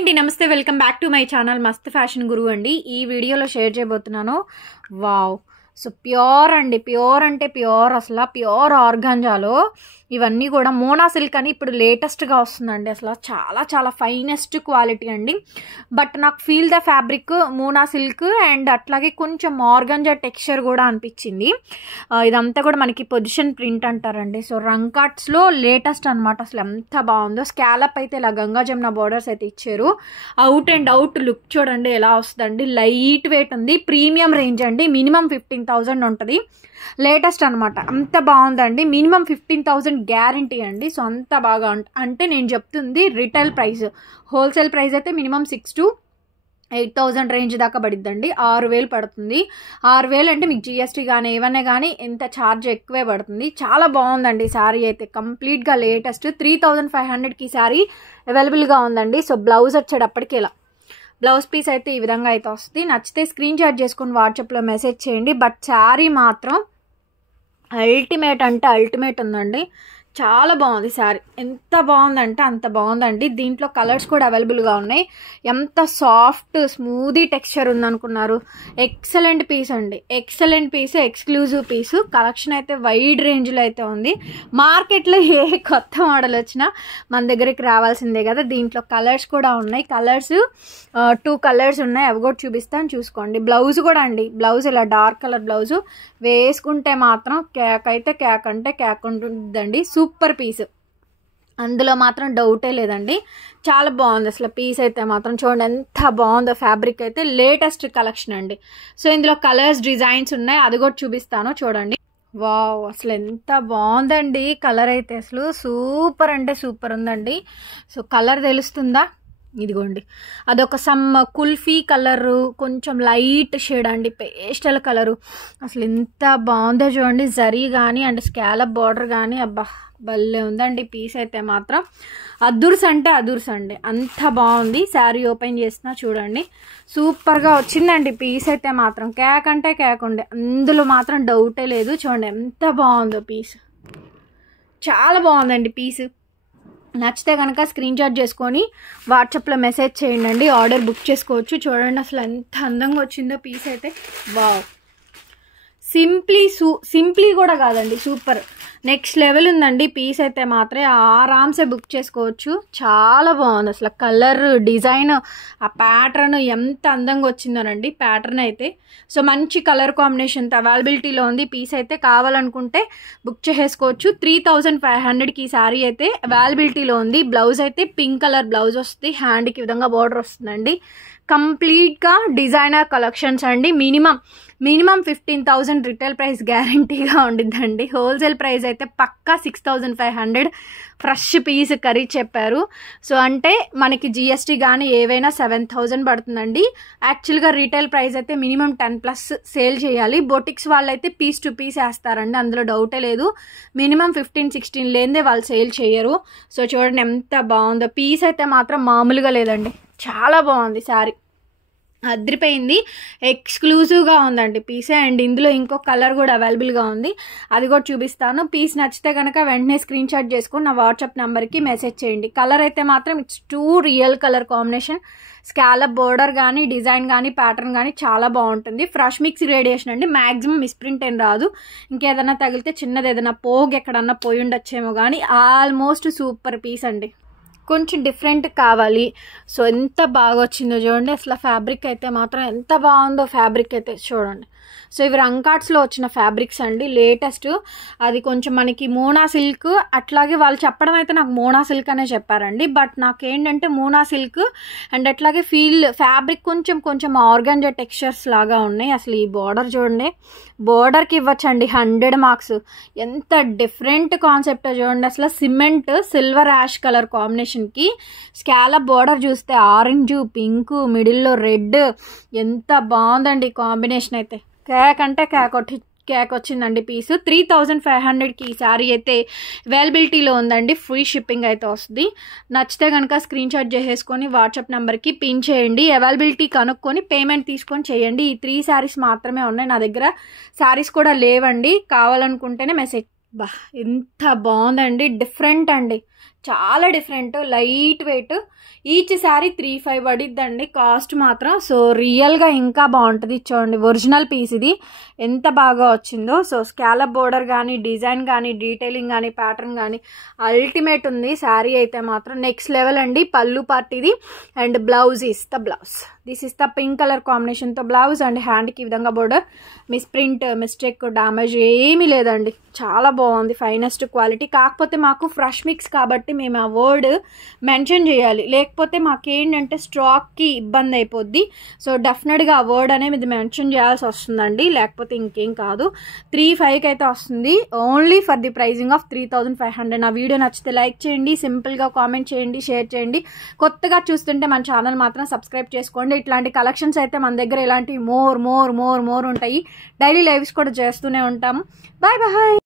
అండి నమస్తే welcome back to my channel మస్త్ ఫ్యాషన్ గురు అండి. ఈ వీడియోలో షేర్ చేయబోతున్నాను. వావ్, సో ప్యూర్ అండి, ప్యూర్ అంటే ప్యూర్, అసలు ప్యూర్ ఆర్గాంజాలో ఇవన్నీ కూడా మోనా సిల్క్ అని ఇప్పుడు లేటెస్ట్గా వస్తుందండి. అసలు చాలా చాలా ఫైనెస్ట్ క్వాలిటీ అండి. బట్ నాకు feel the fabric Mona silk and అట్లాగే కొంచెం ఆర్గాంజా టెక్స్చర్ కూడా అనిపించింది. ఇదంతా కూడా మనకి పొజిషన్ ప్రింట్ అంటారండి. సో రంకాట్స్లో లేటెస్ట్ అనమాట. అసలు ఎంత బాగుందో. స్కాలప్ అయితే ఇలా గంగా జమున బోర్డర్స్ అయితే ఇచ్చారు. అవుట్ అండ్ అవుట్ లుక్ చూడండి ఎలా వస్తుందండి. లైట్ వెయిట్ ఉంది, ప్రీమియం రేంజ్ అండి. మినిమం 15,000 ఉంటుంది. లేటెస్ట్ అనమాట. అంత బాగుందండి. మినిమం 15,000 గ్యారంటీ అండి. సో అంత బాగా అంటే నేను చెప్తుంది రిటైల్ ప్రైస్. హోల్సేల్ ప్రైస్ అయితే మినిమం 6,000 to 8,000 రేంజ్ దాకా పడిద్దండి. 6,000 పడుతుంది. 6,000 అంటే మీకు జిఎస్టీ కానీ ఏమన్నా కానీ ఎంత ఛార్జ్ ఎక్కువే పడుతుంది. చాలా బాగుందండి శారీ అయితే. కంప్లీట్గా లేటెస్ట్. 3,500కి శారీ అవైలబుల్గా ఉందండి. సో బ్లౌజ్ వచ్చేటప్పటికి ఇలా బ్లౌజ్ పీస్ అయితే ఈ విధంగా అయితే వస్తుంది. నచ్చితే స్క్రీన్ షాట్ చేసుకుని వాట్సాప్లో మెసేజ్ చేయండి. బట్ శారీ మాత్రం అల్టిమేట్ అంటే అల్టిమేట్ ఉందండి. చాలా బాగుంది శారీ. ఎంత బాగుందంటే అంత బాగుందండి. దీంట్లో కలర్స్ కూడా అవైలబుల్గా ఉన్నాయి. ఎంత సాఫ్ట్ స్మూదీ టెక్స్చర్ ఉందనుకున్నారు. ఎక్సలెంట్ పీస్ అండి, excellent piece, exclusive piece. Collection అయితే వైడ్ రేంజ్లో అయితే ఉంది. మార్కెట్లో ఏ కొత్త మోడల్ వచ్చినా మన దగ్గరికి రావాల్సిందే కదా. దీంట్లో కలర్స్ కూడా ఉన్నాయి. కలర్స్ 2 కలర్స్ ఉన్నాయి. అవి కూడా చూపిస్తాను, చూసుకోండి. బ్లౌజ్ కూడా అండి, బ్లౌజ్ ఇలా డార్క్ కలర్ బ్లౌజు వేసుకుంటే మాత్రం కేక్ అయితే కేక్ అంటే కేక్ ఉంటుందండి. సూపర్ పీస్, అందులో మాత్రం డౌటే లేదండి. చాలా బాగుంది అసలు పీస్ అయితే మాత్రం. చూడండి ఎంత బాగుందో. ఫ్యాబ్రిక్ అయితే లేటెస్ట్ కలెక్షన్ అండి. సో ఇందులో కలర్స్ డిజైన్స్ ఉన్నాయి, అది కూడా చూపిస్తాను చూడండి. వావ్, అసలు ఎంత బాగుందండి కలర్ అయితే. అసలు సూపర్ అంటే సూపర్ ఉందండి. సో కలర్ తెలుస్తుందా? ఇదిగోండి, అదొక సమ్ కుల్ఫీ కలరు, కొంచెం లైట్ షేడ్ అండి, పేస్టల్ కలరు. అసలు ఎంత బాగుందో చూడండి. జరీ కానీ అండ్ స్కాలప్ బార్డర్ కానీ అబ్బా భలే ఉందండి పీస్ అయితే మాత్రం. అదుర్స్ అంటే అదుర్స్ అండి, అంత బాగుంది. శారీ ఓపెన్ చేసినా చూడండి సూపర్గా వచ్చిందండి పీస్ అయితే మాత్రం. కేక్ అంటే కేక్ ఉండే, అందులో మాత్రం డౌటే లేదు. చూడండి ఎంత బాగుందో పీస్. చాలా బాగుందండి పీస్. నచ్చితే కనుక స్క్రీన్ షాట్ చేసుకొని వాట్సాప్లో మెసేజ్ చేయండి. ఆర్డర్ బుక్ చేసుకోవచ్చు. చూడండి అసలు ఎంత అందంగా వచ్చిందో పీస్ అయితే. వావ్, సింప్లీ కూడా కాదండి, సూపర్ నెక్స్ట్ లెవెల్ ఉందండి పీస్ అయితే మాత్రం. ఆరామ్సే బుక్ చేసుకోవచ్చు. చాలా బాగుంది అసలు. కలర్ డిజైన్, ఆ ప్యాటర్న్ ఎంత అందంగా వచ్చిందోనండి ప్యాటర్న్ అయితే. సో మంచి కలర్ కాంబినేషన్తో అవైలబిలిటీలో ఉంది పీస్ అయితే. కావాలనుకుంటే బుక్ చేసుకోవచ్చు. 3,500కి ఈ శారీ అయితే అవైలబిలిటీలో ఉంది. బ్లౌజ్ అయితే పింక్ కలర్ బ్లౌజ్ వస్తుంది. హ్యాండ్కి విధంగా బార్డర్ వస్తుందండి. కంప్లీట్గా డిజైనర్ కలెక్షన్స్ అండి. మినిమం 15,000 రిటైల్ ప్రైస్ గ్యారంటీగా ఉండిద్దండి. హోల్సేల్ ప్రైస్ అయితే పక్కా 6,500. ఫ్రెష్ పీస్ కర్రీ చెప్పారు. సో అంటే మనకి జిఎస్టీ కానీ ఏవైనా 7,000 పడుతుందండి. యాక్చువల్గా రీటైల్ ప్రైస్ అయితే మినిమం 10+ సేల్ చేయాలి. బొటిక్స్ వాళ్ళైతే పీస్ టు పీస్ వేస్తారండి, అందులో డౌటే లేదు. మినిమం 15-16 లేనిదే వాళ్ళు సేల్ చేయరు. సో చూడండి ఎంత బాగుందో పీస్ అయితే మాత్రం మామూలుగా లేదండి. చాలా బాగుంది శారీ, అదిరిపోయింది. ఎక్స్క్లూజివ్గా ఉందండి పీసే. అండ్ ఇందులో ఇంకో కలర్ కూడా అవైలబుల్గా ఉంది, అది కూడా చూపిస్తాను. పీస్ నచ్చితే కనుక వెంటనే స్క్రీన్ షాట్ చేసుకొని నా వాట్సాప్ నెంబర్కి మెసేజ్ చేయండి. కలర్ అయితే మాత్రం it's 2 real colour combination. Scallop border కానీ డిజైన్ కానీ ప్యాటర్న్ కానీ చాలా బాగుంటుంది. ఫ్రెష్ మిక్స్ రేడియేషన్ అండి. మ్యాక్సిమం మిస్ప్రింట్ ఏం రాదు. ఇంకేదైనా తగిలితే చిన్నది ఏదైనా పోగు ఎక్కడన్నా పోయి ఉండొచ్చేమో కానీ ఆల్మోస్ట్ సూపర్ పీస్ అండి. కొంచెం డిఫరెంట్ కావాలి. సో ఎంత బాగా వచ్చిందో చూడండి అసలు. ఫ్యాబ్రిక్ అయితే మాత్రం ఎంత బాగుందో ఫ్యాబ్రిక్ అయితే చూడండి. సో ఇవి రంకాట్స్లో వచ్చిన ఫ్యాబ్రిక్స్ అండి, లేటెస్ట్. అది కొంచెం మనకి మోనా సిల్క్, అట్లాగే వాళ్ళు చెప్పడం అయితే నాకు మోనా సిల్క్ అనే చెప్పారండి. బట్ నాకేంటంటే మోనా సిల్క్ అండ్ అట్లాగే ఫ్యాబ్రిక్ కొంచెం ఆర్గాంజా టెక్స్చర్స్ లాగా ఉన్నాయి. అసలు ఈ బార్డర్ చూడండి, బార్డర్కి ఇవ్వచ్చండి 100 మార్క్స్. ఎంత డిఫరెంట్ కాన్సెప్ట్ చూడండి అసలు. సిమెంట్ సిల్వర్ యాష్ కలర్ కాంబినేషన్కి స్కాలప్ బార్డర్ చూస్తే ఆరెంజ్ పింక్, మిడిల్లో రెడ్. ఎంత బాగుందండి కాంబినేషన్ అయితే. కేక్ అంటే కేక్ వచ్చిందండి పీసు. 3,500కి ఈ శారీ అయితే అవైలబిలిటీలో ఉందండి. ఫ్రీ షిప్పింగ్ అయితే వస్తుంది. నచ్చితే కనుక స్క్రీన్ షాట్ చేసేసుకొని వాట్సాప్ నెంబర్కి పిన్ చేయండి. అవైలబిలిటీ కనుక్కొని పేమెంట్ తీసుకొని చేయండి. ఈ 3 శారీస్ మాత్రమే ఉన్నాయి నా దగ్గర. శారీస్ కూడా లేవండి, కావాలనుకుంటేనే మెసేజ్. బా ఎంత బాగుందండి, డిఫరెంట్ అండి. చాలా different, light weight. Each sari 3,500 పడిద్దండి కాస్ట్ మాత్రం. సో రియల్గా ఇంకా బాగుంటుంది. చూడండి ఒరిజినల్ పీస్ ఇది ఎంత బాగా వచ్చిందో. సో స్కాలప్ బోర్డర్ కానీ, డిజైన్ కానీ, డీటెయిలింగ్ కానీ, ప్యాటర్న్ కానీ అల్టిమేట్ ఉంది శారీ అయితే మాత్రం. నెక్స్ట్ లెవెల్ అండి. పళ్ళు పార్ట్ ఇది and blouse is the blouse. This is the pink colour కాంబినేషన్తో బ్లౌజ్ అండ్ హ్యాండ్కి ఈ విధంగా బోర్డర్. మిస్ప్రింట్, మిస్టేక్, డ్యామేజ్ ఏమీ లేదండి. చాలా బాగుంది, ఫైనెస్ట్ క్వాలిటీ. కాకపోతే మాకు ఫ్రెష్ మిక్స్ కాబట్టి మేము ఆ వర్డ్ మెన్షన్ చేయాలి, లేకపోతే మాకేంటంటే స్టాక్కి ఇబ్బంది అయిపోద్ది. సో డెఫినెట్గా ఆ వర్డ్ అనేది మెన్షన్ చేయాల్సి వస్తుందండి, లేకపోతే ఇంకేం కాదు. 3,500కి అయితే వస్తుంది only for the pricing of 3,500. నా వీడియో నచ్చితే లైక్ చేయండి, సింపుల్గా కామెంట్ చేయండి, షేర్ చేయండి. కొత్తగా చూస్తుంటే మన ఛానల్ మాత్రం సబ్స్క్రైబ్ చేసుకోండి. ఇట్లాంటి కలెక్షన్స్ అయితే మన దగ్గర ఇలాంటివి మోర్ ఉంటాయి. డైలీ లైవ్స్ కూడా చేస్తూనే ఉంటాము. Bye bye.